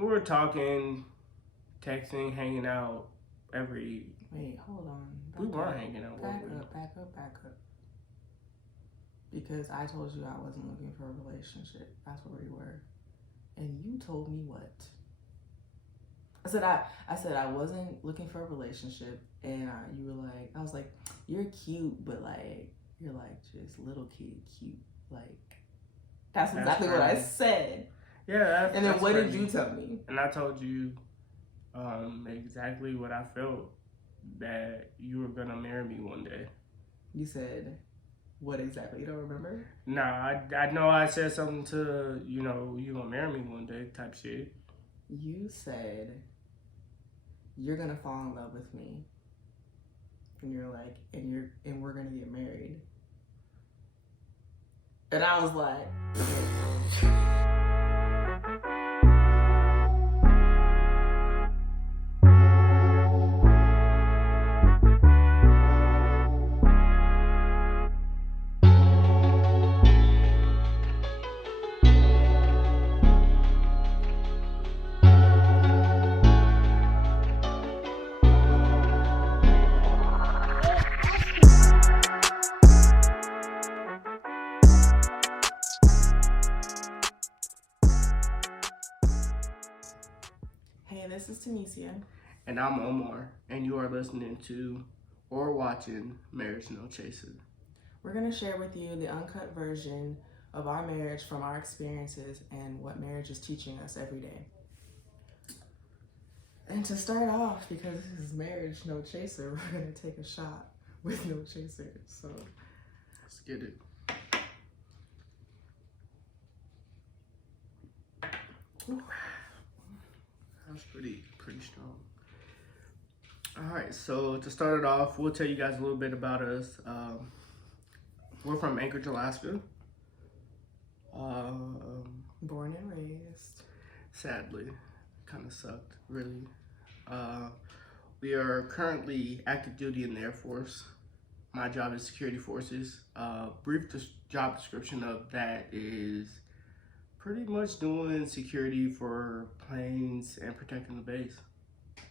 We were talking, texting, hanging out every. Wait, hold on. We were hanging out. Back up. Because I told you I wasn't looking for a relationship. That's where we were. And you told me what? I said I wasn't looking for a relationship, and you were like, I was like, you're cute, but like you're like just little kid cute, like that's exactly what I said. Yeah, and then what did you tell me? And I told you exactly what I felt, that you were gonna marry me one day. You said what exactly? You don't remember? Nah, I know I said something to, you gonna marry me one day type shit. You said you're gonna fall in love with me, and you're like, and we're gonna get married, and I was like. This is Tanisha. And I'm Omar, and you are listening to or watching Marriage No Chaser. We're going to share with you the uncut version of our marriage from our experiences and what marriage is teaching us every day. And to start off, because this is Marriage No Chaser, we're going to take a shot with no chaser. So let's get it. Ooh. That's pretty strong. All right, so to start it off, we'll tell you guys a little bit about us. We're from Anchorage, Alaska. Born and raised. Sadly, kind of sucked, really. We are currently active duty in the Air Force. My job is security forces. Brief job description of that is pretty much doing security for planes and protecting the base.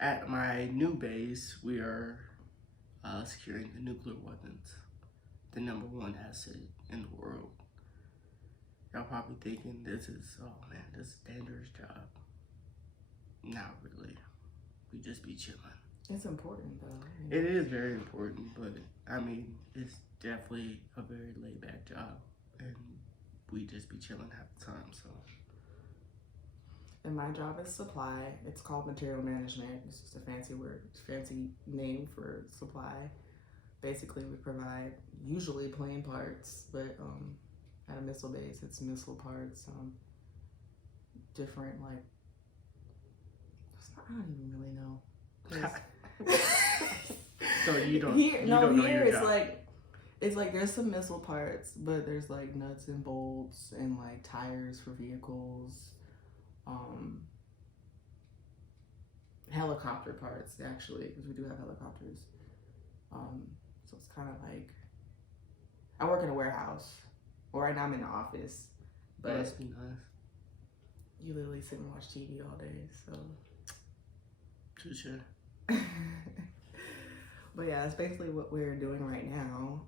At my new base, we are securing the nuclear weapons, the #1 asset in the world. Y'all probably thinking this is a dangerous job. Not really. We just be chilling. It's important though. It is very important, but I mean, it's definitely a very laid back job, and we just be chilling half the time, so. And my job is supply. It's called material management. It's just a fancy word, fancy name for supply. Basically, we provide usually plane parts, but at a missile base, it's missile parts, different like. I don't even really know. So you don't. Here, you don't know here your it's job. It's like there's some missile parts, but there's like nuts and bolts and like tires for vehicles, helicopter parts actually, because we do have helicopters. So it's kind of like I work in a warehouse, or right now I'm in the office, but must be nice. You literally sit and watch TV all day, so. Sure. But yeah, that's basically what we're doing right now.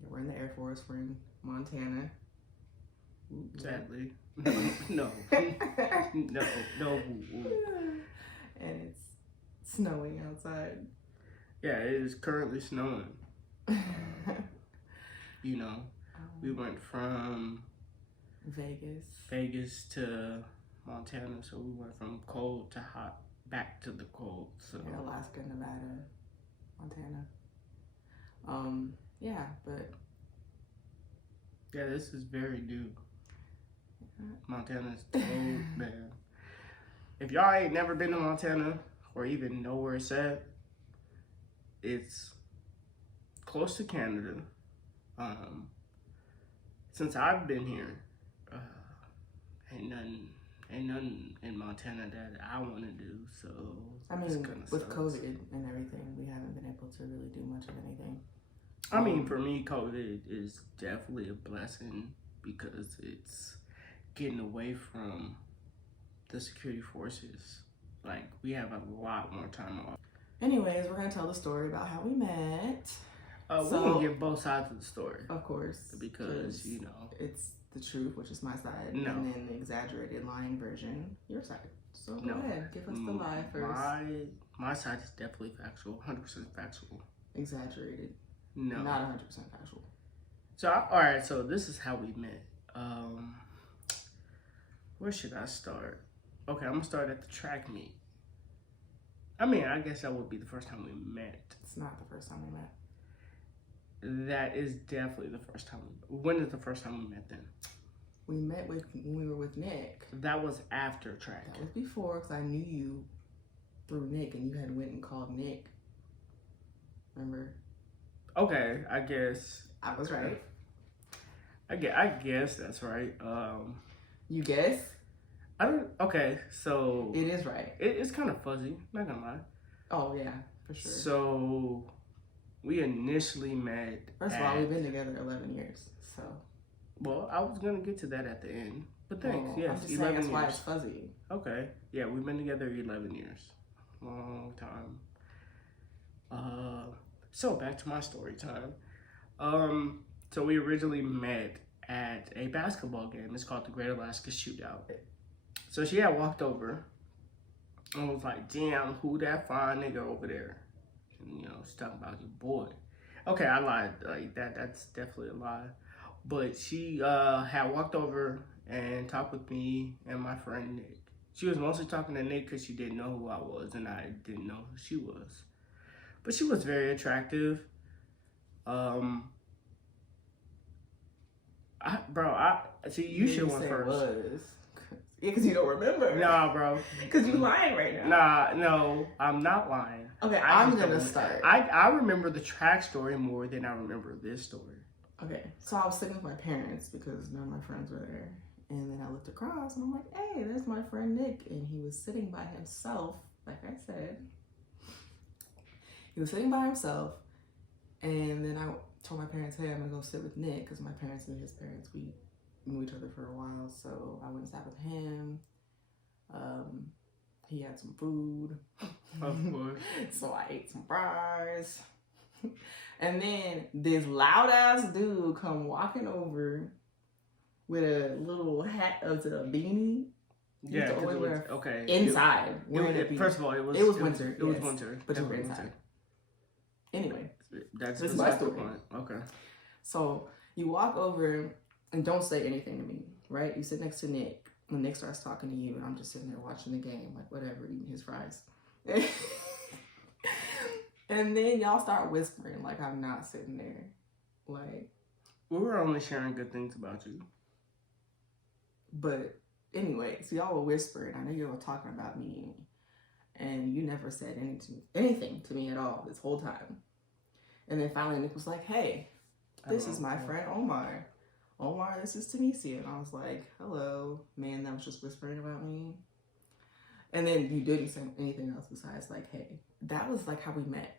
We're in the Air Force. We're in Montana. Sadly, no. And it's snowing outside. Yeah, it is currently snowing. We went from Vegas to Montana, so we went from cold to hot, back to the cold. So Alaska, Nevada, Montana. Yeah, but yeah, this is very new. Montana's cold, man. If y'all ain't never been to Montana or even know where it's at, it's close to Canada. Since I've been here, ain't nothing in Montana that I want to do. So I mean, with COVID and everything, we haven't been able to really do much of anything. I mean, for me, COVID is definitely a blessing because it's getting away from the security forces, like, we have a lot more time off. Anyways, we're gonna tell the story about how we met. We're gonna give both sides of the story, of course, because it's the truth, which is my side, No. and then the exaggerated lying version, your side. So go No. ahead, give us the lie first. My side is definitely factual, 100% factual. Exaggerated. No, Not 100% factual. So all right, so this is how we met. Where should I start? Okay, I'm gonna start at the track meet. I mean, I guess that would be the first time we met. It's not the first time we met. That is definitely the first time. When is the first time we met then? We met when we were with Nick. That was after track. That was before, because I knew you through Nick, and you had went and called Nick. Remember? Okay, I guess. I was right. I guess that's right. You guess? I don't. Okay, so It is right. it's kind of fuzzy. Not gonna lie. Oh yeah, for sure. So we initially met. First of all, we've been together 11 years, so. Well, I was gonna get to that at the end, but thanks. Well, Yes, I'm just 11 saying that's years. why it's fuzzy. Okay, yeah, we've been together 11 years, long time. So back to my story time. So we originally met at a basketball game. It's called the Great Alaska Shootout. So she had walked over and was like, "Damn, who that fine nigga over there?" And, she's talking about your boy. Okay, I lied. Like that's definitely a lie. But she had walked over and talked with me and my friend Nick. She was mostly talking to Nick because she didn't know who I was and I didn't know who she was. But she was very attractive. See, you should went first. Was. Yeah, because you don't remember. Nah, bro. Because you lying right now. No, I'm not lying. Okay, I'm gonna start. I remember the track story more than I remember this story. Okay, so I was sitting with my parents because none of my friends were there. And then I looked across and I'm like, hey, there's my friend Nick. And he was sitting by himself, like I said. He was sitting by himself. And then I told my parents, hey, I'm gonna go sit with Nick, because my parents knew his parents. We knew each other for a while. So I went and sat with him. He had some food. Of course. So I ate some fries. And then this loud ass dude come walking over with a little hat up to a beanie. Yeah, okay. Inside. First of all, it was winter. It was winter. But you were inside. Anyway. That's my story. Point. Okay. So you walk over and don't say anything to me, right? You sit next to Nick. And Nick starts talking to you, and I'm just sitting there watching the game, like whatever, eating his fries. And then y'all start whispering like I'm not sitting there. Like, we were only sharing good things about you. But anyway, so y'all were whispering. I know you were talking about me. And you never said anything to me at all this whole time. And then finally Nick was like, hey, this is my friend Omar. Omar, this is Tamesia. And I was like, hello, man that was just whispering about me. And then you didn't say anything else besides like, hey. That was like how we met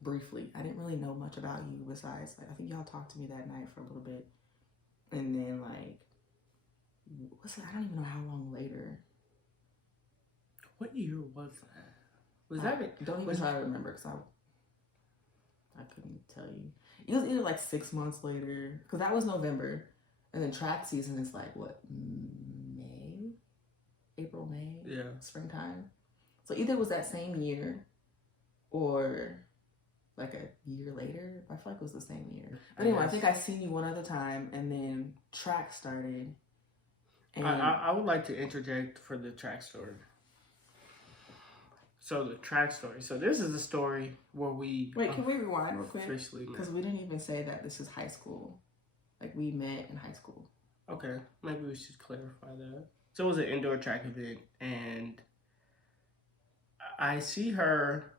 briefly. I didn't really know much about you besides, like, I think y'all talked to me that night for a little bit. And then like, I don't even know how long later. What year was that? Don't even try to remember, because I couldn't tell you. It was either like 6 months later, because that was November. And then track season is like, what, May? April, May? Yeah. Springtime. So either it was that same year or like a year later. I feel like it was the same year. But anyway, I think I seen you one other time, and then track started. And I would like to interject for the track story. So the track story. So this is a story where we... Wait, can we rewind real quick? Officially met. Because we didn't even say that this is high school. Like, we met in high school. Okay, maybe we should clarify that. So it was an indoor track event, and I see her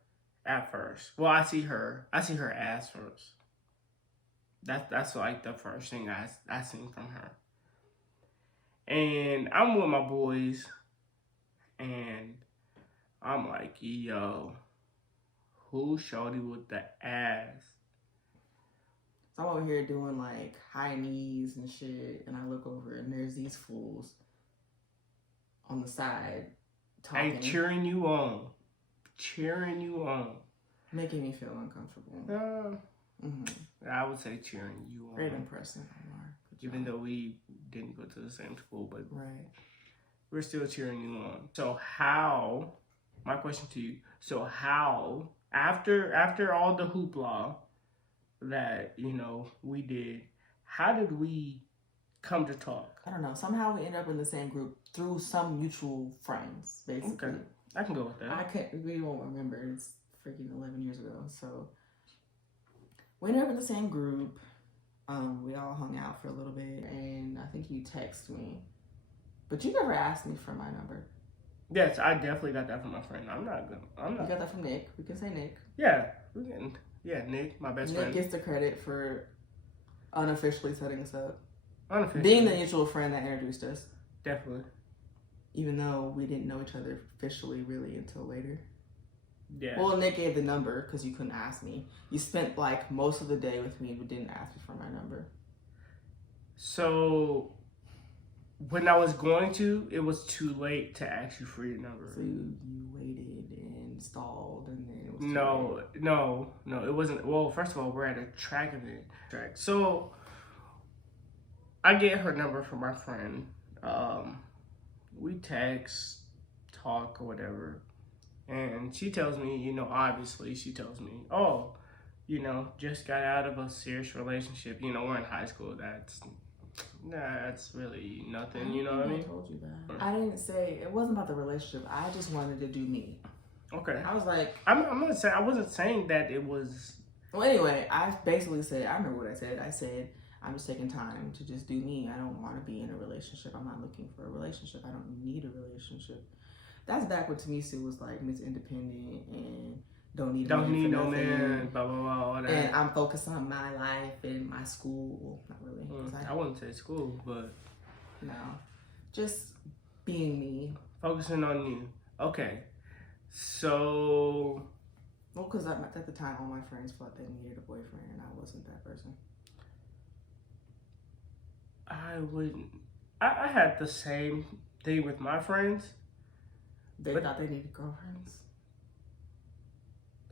at first. Well, I see her ass first. That's like the first thing I seen from her. And I'm with my boys, and I'm like, yo, who shorty with the ass? So I'm over here doing like high knees and shit, and I look over and there's these fools on the side talking. Hey, cheering you on. Cheering you on. Making me feel uncomfortable. I would say cheering you on. Great impression, Omar. Even though we didn't go to the same school, but right, we're still cheering you on. So how, my question to you, so how, after all the hoopla that, you know, we did, how did we come to talk? I don't know. Somehow we ended up in the same group through some mutual friends, basically. Okay, I can go with that. We won't remember. It's freaking 11 years ago. So we ended up in the same group. We all hung out for a little bit, and I think you texted me, but you never asked me for my number. Yes, I definitely got that from my friend. I'm not. You got that from Nick. We can say Nick. Yeah, Nick, my best friend. Nick gets the credit for unofficially setting us up. Unofficially. Being the mutual friend that introduced us. Definitely. Even though we didn't know each other officially really until later. Yeah. Well, Nick gave the number because you couldn't ask me. You spent like most of the day with me but didn't ask me for my number. So when I was going to, it was too late to ask you for your number. So you waited and stalled and then it was No, it wasn't. Well, first of all, we're at a track event. So I get her number from my friend. We text, talk, or whatever. And she tells me, you know, obviously, she tells me, oh, you know, just got out of a serious relationship. You know, we're in high school. That's really nothing. You know what I mean? I told you that. I didn't say, it wasn't about the relationship. I just wanted to do me. Okay. I was like, I'm not saying, I wasn't saying that it was. Well, anyway, I basically said, I remember what I said. I said, I'm just taking time to just do me. I don't want to be in a relationship. I'm not looking for a relationship. I don't need a relationship. That's back when Tamisu was like Miss Independent and don't need no man, blah, blah, blah, all that. And I'm focused on my life and my school. Well, not really. I wouldn't say school, but. No. Just being me. Focusing on you. Okay. So. Well, because at the time, all my friends thought they needed a boyfriend and I wasn't that person. I wouldn't. I had the same thing with my friends. They thought they needed girlfriends?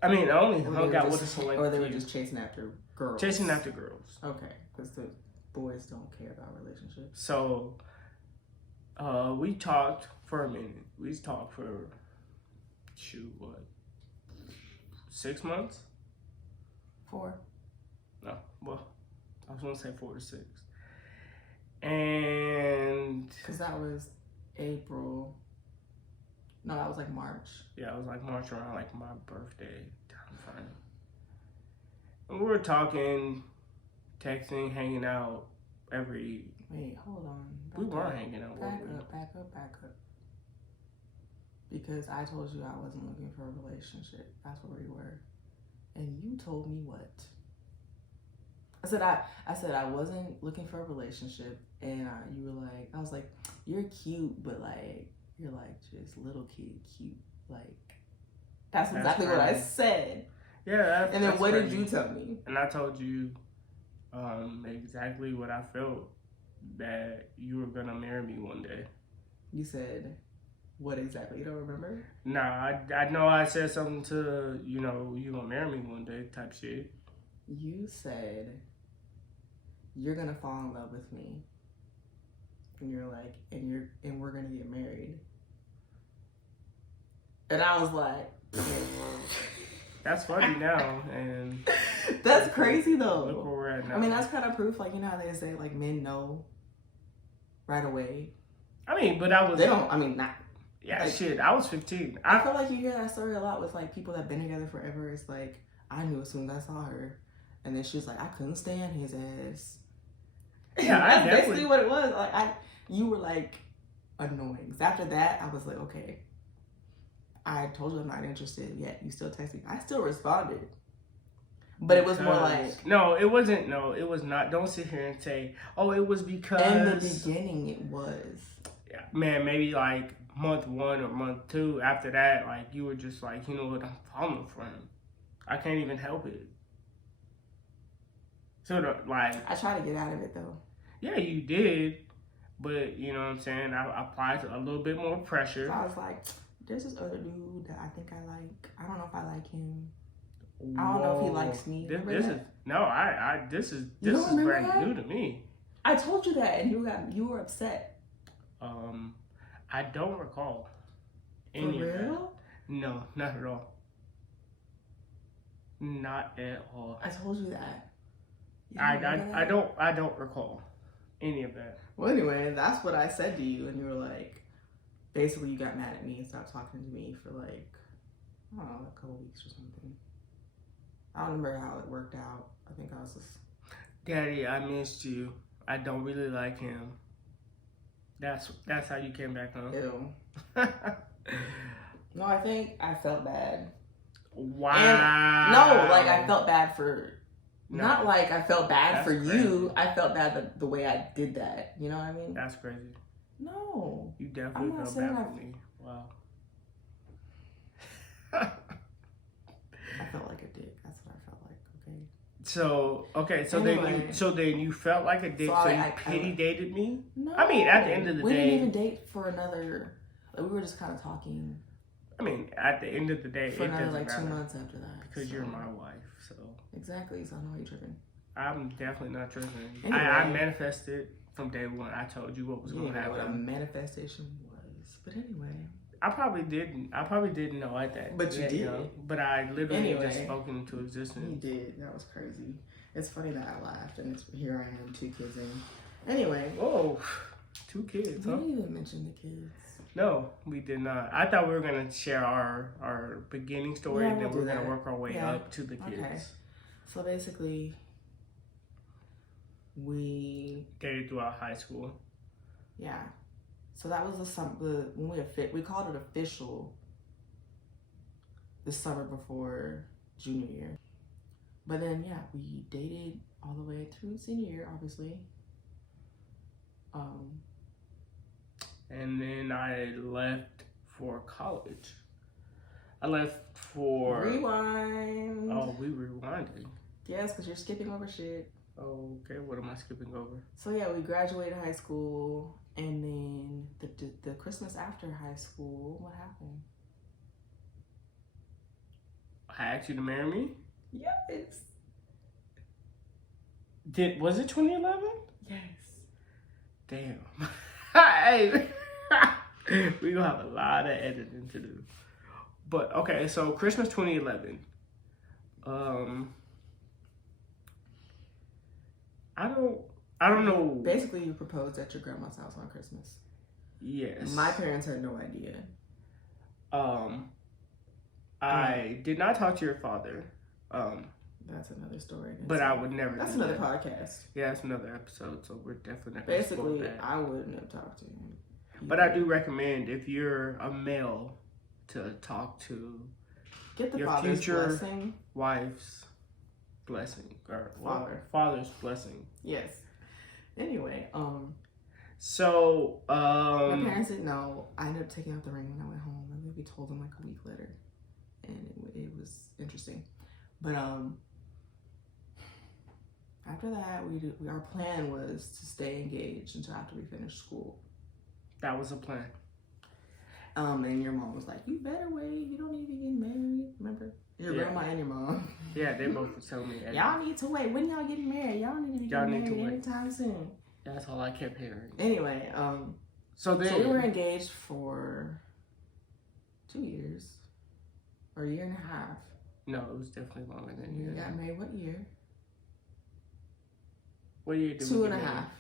I mean, I only hung out with a select Or they were just chasing after girls? Chasing after girls. Okay, because the boys don't care about relationships. So, we talked for a minute. We talked for, 6 months? 4. No, well, I was going to say 4 to 6. And... Because that was April... No, that was like March. Yeah, it was like March around like my birthday time frame. And we were talking, texting, hanging out every... Wait, hold on. We were hanging out. Back up. Because I told you I wasn't looking for a relationship. That's where we were. And you told me what? I said I wasn't looking for a relationship. And you were like, I was like, you're cute, but like, you're like just little kid cute. Like, that's exactly what I said. Yeah. And then what did you tell me? And I told you exactly what I felt, that you were going to marry me one day. You said, what exactly? You don't remember? Nah, I know I said something to, you know, you going to marry me one day type shit. You said, you're going to fall in love with me. And you're like, and we're gonna get married. And I was like, that's funny now, and that's crazy though. Look where we're at now. I mean, that's kind of proof. Like, you know how they say like men know right away. I mean, but I was. They don't. I mean, not. Yeah, like, shit. I was 15. I feel like you hear that story a lot with like people that've been together forever. It's like, I knew as soon as I saw her, and then she was like, I couldn't stand his ass. Yeah, that's basically what it was. Like you were like annoying. After that, I was like, okay. I told you I'm not interested yet. You still text me. I still responded. But it was more like... No, it wasn't. No, it was not. Don't sit here and say, oh, it was because... In the beginning, it was. Yeah, man, maybe like month 1 or month 2. After that, like, you were just like, you know what, I'm falling for him. I can't even help it. So, like... I tried to get out of it, though. Yeah, you did. But you know what I'm saying? I applied a little bit more So pressure. I was like, there's this other dude that I think I like. I don't know if I like him. I don't know if he likes me. This Remember is that? no, this is You don't remember brand that? new to me. I told you that, and you were upset. I don't recall For any of that. real? No, not at all. Not at all. I told you that. You don't remember I that? I don't recall any of that. Well, anyway, that's what I said to you, and you were like, basically, you got mad at me and stopped talking to me for like, I don't know, a couple weeks or something. I don't remember how it worked out. I think I was just. Daddy, I missed you. I don't really like him. That's how you came back on. Ew. No, I think I felt bad. Wow. No, like I felt bad for. No. Not like I felt bad That's for you. crazy. I felt bad the way I did that. You know what I mean? That's crazy. No. You definitely I'm not felt saying bad for I- me. Wow. I felt like a dick. That's what I felt like. Okay. So Anyway. then you felt like a dick, So so I- you I- pity dated me? No. I mean, at the end of the we day- didn't even date for another. Like, we were just kind of talking I mean, at the end of the day, for it another doesn't like 2 matter. months after that. Because so. you're my wife, so Exactly. So I know why you're tripping. I'm definitely not tripping. Anyway. I manifested from day one. I told you what was You going to didn't know what a happen. manifestation was, but anyway. I probably didn't know at that. But you that did. young. But I literally Anyway. just spoken into You existence. did. That was crazy. It's funny that I laughed, and here I am, 2 kids in. Anyway. Whoa, 2 kids, We huh? didn't even mention the kids. No, we did not. I thought we were gonna share our beginning story, Yeah, and then we'll we were do gonna that. work our way Yeah. up to the kids. Okay. So basically, we Throughout high school. yeah. So that was when we called it official the summer before junior year. But then yeah, we dated all the way through senior year, obviously. And then I left for college. I left for. Rewind. Oh, we rewinded. Yes, because you're skipping over shit. Okay, what am I skipping over? So yeah, we graduated high school, and then the Christmas after high school, what happened? I asked you to marry me. Yes. Was it 2011? Yes. Damn. Hey, we gonna have a lot of editing to do. But okay, so Christmas 2011. I don't know. Basically, you proposed at your grandma's house on Christmas. Yes. My parents had no idea. I did not talk to your father. That's another story. But I would never. That's do another that. podcast. Yeah, that's another episode. So we're definitely not. Gonna explore Basically, that. I wouldn't have talked to him. But I do recommend if you're a male to talk to Get the your father's future blessing. wife's blessing or Father's blessing. Yes. Anyway, So my parents didn't know. I ended up taking out the ring when I went home, and maybe told them like a week later, and it was interesting. But after that, our plan was to stay engaged until after we finished school. that was a plan. And your mom was like, "You better wait. You don't need to get married." Remember, your Yeah. grandma and your mom. Yeah, they both would tell me. Y'all need to wait. When y'all getting married? Y'all need to be Y'all getting need to married wait. anytime soon. That's all I kept hearing. Anyway, So then so we were engaged for 2 years, or a year and a half. no, it was definitely longer than We you. got married what year? What year did we 2 get and a married? half.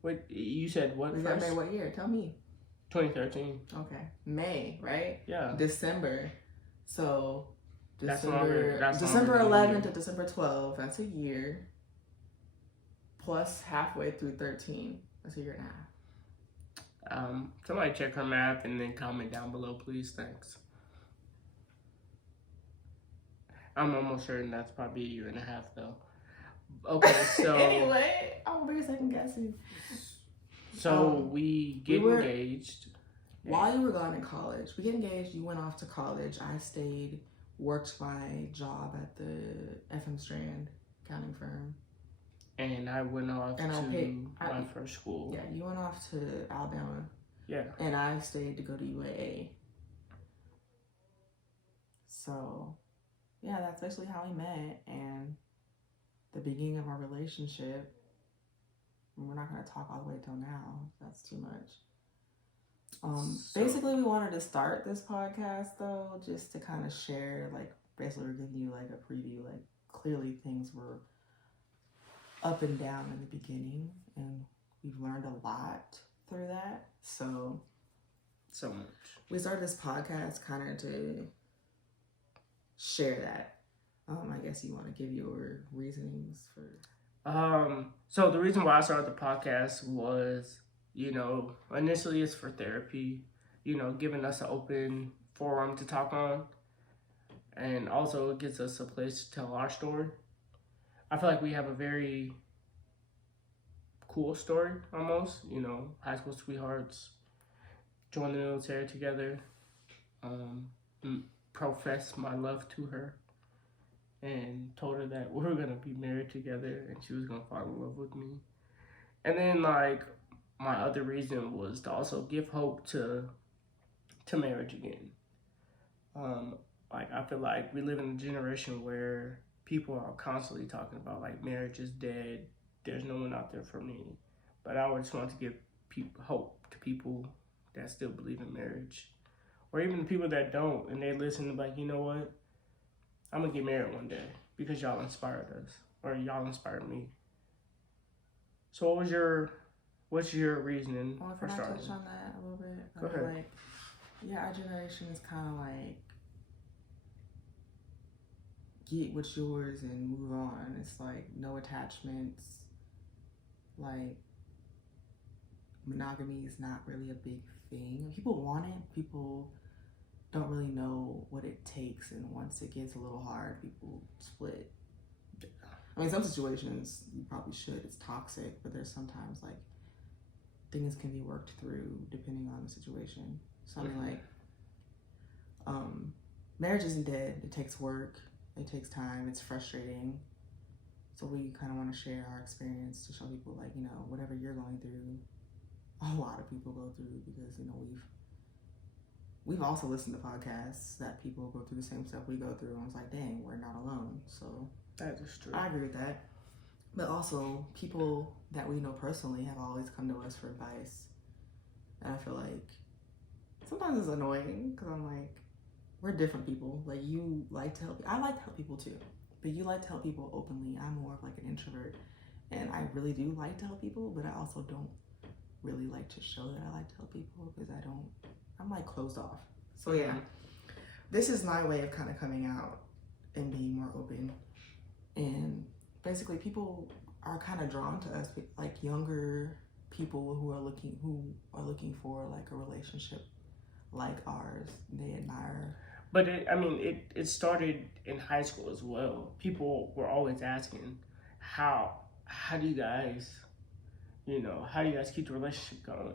What you said? What We got first? married what year? Tell me. 2013. Okay, May, right? Yeah. December. So That's December, that's December longer than 11th you. to December 12th. That's a year. Plus halfway through 13. That's a year and a half. Somebody check her math and then comment down below, please. Thanks. I'm almost certain that's probably a year and a half, though. Okay, so Anyway, I'm very second guessing. so we get we were- engaged. While you were gone in college, we get engaged, you went off to college. I stayed, worked my job at the FM Strand accounting firm. and I went off And my first school. Yeah, you went off to Alabama. Yeah. And I stayed to go to UAA. So, yeah, that's basically how we met. And the beginning of our relationship, we're not going to talk all the way till now. That's too much. Basically, we wanted to start this podcast, though, just to kind of share, like, basically we're giving you, like, a preview. Like, clearly things were up and down in the beginning, and we've learned a lot through that. So much. We started this podcast kind of to share that. I guess you want to give your reasonings for... So the reason why I started the podcast was, initially it's for therapy, giving us an open forum to talk on. And also it gives us a place to tell our story. I feel like we have a very cool story, almost, high school sweethearts, joined the military together, professed my love to her, and told her that we were going to be married together and she was going to fall in love with me. And then, like, my other reason was to also give hope to marriage again. Like, I feel like we live in a generation where people are constantly talking about, like, marriage is dead, there's no one out there for me. But I just want to give hope to people that still believe in marriage. Or even the people that don't, and they listen and like, you know what? I'm going to get married one day because y'all inspired us. Or y'all inspired me. So what's your reasoning for starting? Can I touch on that a little bit? Go ahead. Like, yeah, our generation is kind of like, get what's yours and move on. It's like no attachments. Like, monogamy is not really a big thing. People want it. People don't really know what it takes, and once it gets a little hard, people split. I mean, some situations you probably should. It's toxic, but there's sometimes like things can be worked through depending on the situation. So I mean, like, marriage isn't dead. It takes work. It takes time. It's frustrating. So we kind of want to share our experience to show people, like, whatever you're going through, a lot of people go through, because we've also listened to podcasts that people go through the same stuff we go through, and it's like, dang, we're not alone. So that is true. I agree with that. But also, people that we know personally have always come to us for advice, and I feel like sometimes it's annoying because I'm like, we're different people. Like, you like to help. I like to help people too, but you like to help people openly. I'm more of like an introvert, and I really do like to help people, but I also don't really like to show that I like to help people because I'm like closed off. So yeah, this is my way of kind of coming out and being more open. And basically people are kind of drawn to us, like younger people who are looking for like a relationship like ours. They admire. But it started in high school as well. People were always asking, how do you guys, how do you guys keep the relationship going?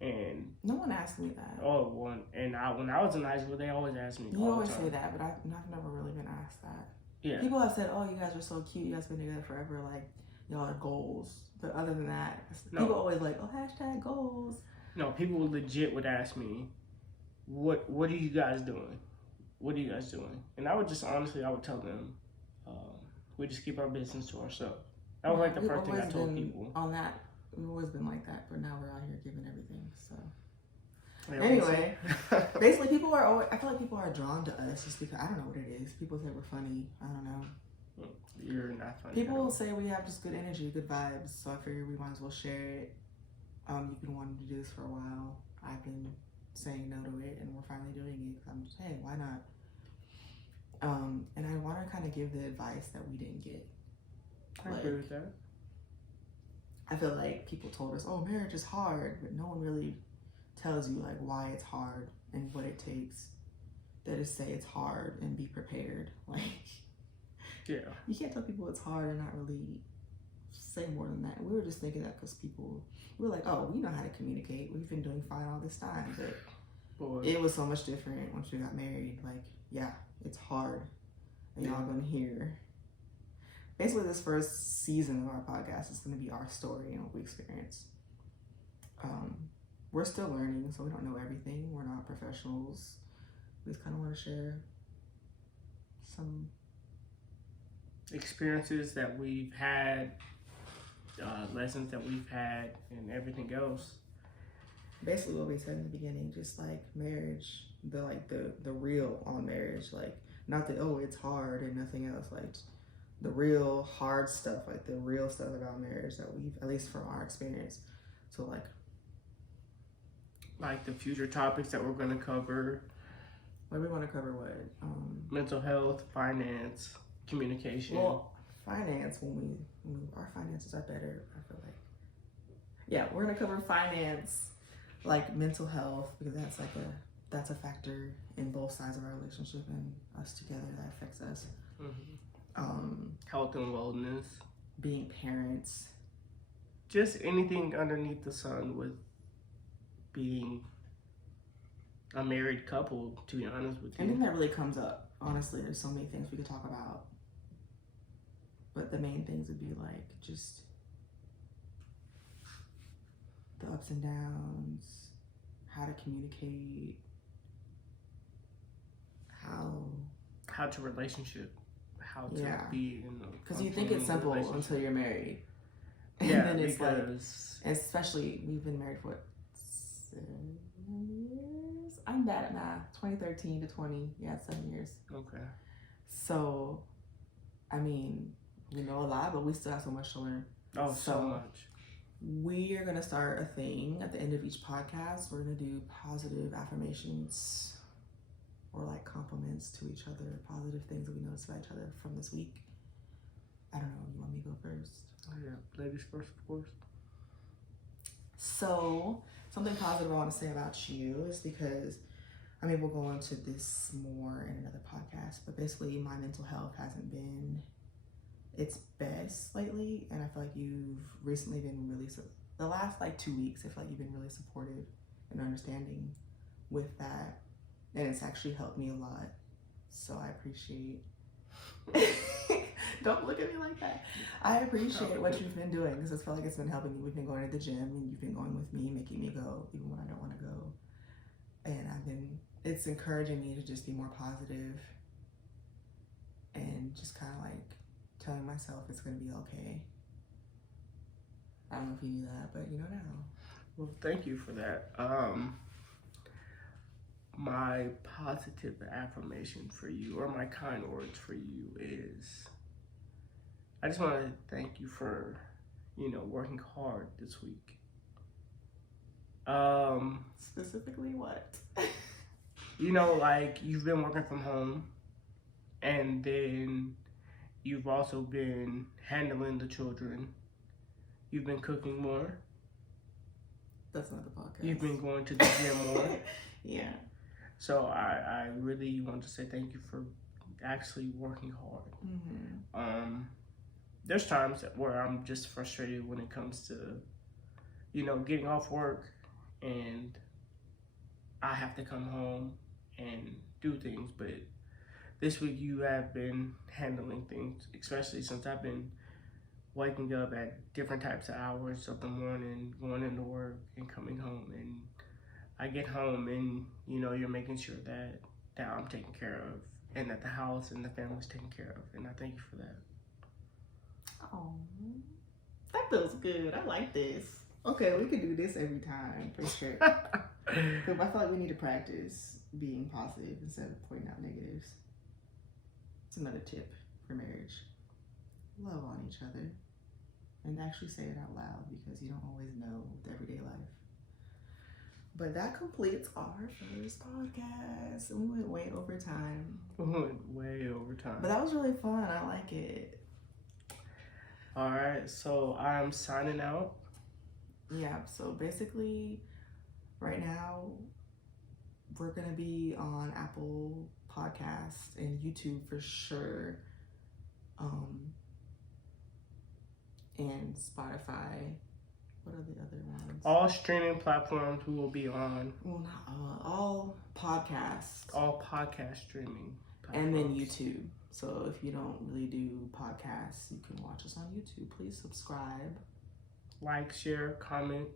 And no one asked me that. When I was in high school, they always asked me. You always say that, but I've never really been asked that. Yeah. People have said, "Oh, you guys are so cute. You guys been together forever. Like, y'all are goals." But other than that, people always like, "Oh, hashtag goals." No, people legit would ask me, "What are you guys doing? What are you guys doing?" And I would just honestly, I would tell them, we just keep our business to ourselves. That was like the first thing I told people. On that, we've always been like that, but now we're out here giving everything. So anyway, basically, I feel like people are drawn to us just because, I don't know what it is. People say we're funny. I don't know. You're not funny. People say we have just good energy, good vibes. So I figured we might as well share it. You've been wanting to do this for a while. I've been saying no to it, and we're finally doing it. I'm just, hey, why not? And I want to kind of give the advice that we didn't get. I agree with that. I feel like people told us, "Oh, marriage is hard," but no one really tells you like why it's hard and what it takes. They just say it's hard and be prepared. Like, yeah, you can't tell people it's hard and not really say more than that. We were just thinking that because we were like, "Oh, we know how to communicate. We've been doing fine all this time." But it was so much different once we got married. Like, yeah, it's hard, and y'all gonna hear basically this first season of our podcast is going to be our story and what we experience. We're still learning, so we don't know everything. We're not professionals. We just kind of want to share some experiences that we've had, lessons that we've had, and everything else. Basically what we said in the beginning, just like marriage, the real on marriage, like not the it's hard and nothing else, like the real hard stuff, like the real stuff about marriage that we've, at least from our experience. So like the future topics that we're going to cover. What we want to cover? What? Mental health, finance, communication. Well, finance. When our finances are better, I feel like. Yeah, we're gonna cover finance, like mental health, because that's a factor in both sides of our relationship and us together that affects us. Mm-hmm. Health and wellness. Being parents. Just anything underneath the sun with being a married couple, to be honest with you. Anything that really comes up. Honestly, there's so many things we could talk about. But the main things would be like just the ups and downs, how to communicate, how to relationship, how to be in a because you think it's simple until you're married. And yeah, then it's because like, especially we've been married for what, 7 years? I'm bad at math. 2013 to 20. Yeah, 7 years. Okay. So, I mean, we know a lot, but we still have so much to learn. Oh, so much. We are going to start a thing at the end of each podcast. We're going to do positive affirmations or like compliments to each other, positive things that we noticed about each other from this week. I don't know. You want me to go first? Oh, yeah. Ladies first, of course. So, something positive I want to say about you is because, I mean, we'll go into this more in another podcast, but basically my mental health hasn't been its best lately, and I feel like you've recently been really, the last like 2 weeks, I feel like you've been really supportive and understanding with that, and it's actually helped me a lot, so I appreciate don't look at me like that. I appreciate what you've been doing because I feel like it's been helping me. We've been going to the gym and you've been going with me, making me go even when I don't want to go, and it's encouraging me to just be more positive and just kind of like telling myself it's going to be okay. I don't know if you knew that, but you know now. Well, thank you for that. My positive affirmation for you, or my kind words for you, is I just want to thank you for, working hard this week. Specifically what? Like you've been working from home, and then you've also been handling the children. You've been cooking more. That's not the podcast. You've been going to the gym more. Yeah. So I really want to say thank you for actually working hard. Mm-hmm. There's times where I'm just frustrated when it comes to, getting off work and I have to come home and do things. But this week you have been handling things, especially since I've been waking up at different types of hours of the morning, going into work and coming home. And I get home and, you're making sure that I'm taken care of and that the house and the family's taken care of. And I thank you for that. Oh, that feels good. I like this. Okay, we can do this every time for sure. Because I feel like we need to practice being positive instead of pointing out negatives. It's another tip for marriage. Love on each other. And actually say it out loud because you don't always know with everyday life. But that completes our first podcast. We went way over time. We went way over time. But that was really fun. I like it. All right, so I'm signing out. Yeah, so basically, right now, we're going to be on Apple Podcasts and YouTube for sure. And Spotify. What are the other ones? All streaming platforms we will be on. Well, not all. All podcasts. All podcast streaming. And then YouTube. So if you don't really do podcasts, you can watch us on YouTube. Please subscribe. Like, share, comment,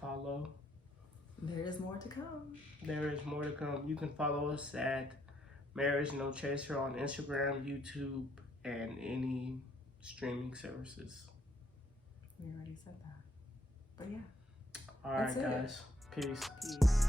follow. There is more to come. There is more to come. You can follow us at Marriage No Chaser on Instagram, YouTube, and any streaming services. We already said that. But yeah. All right, That's it. guys. Peace. Peace.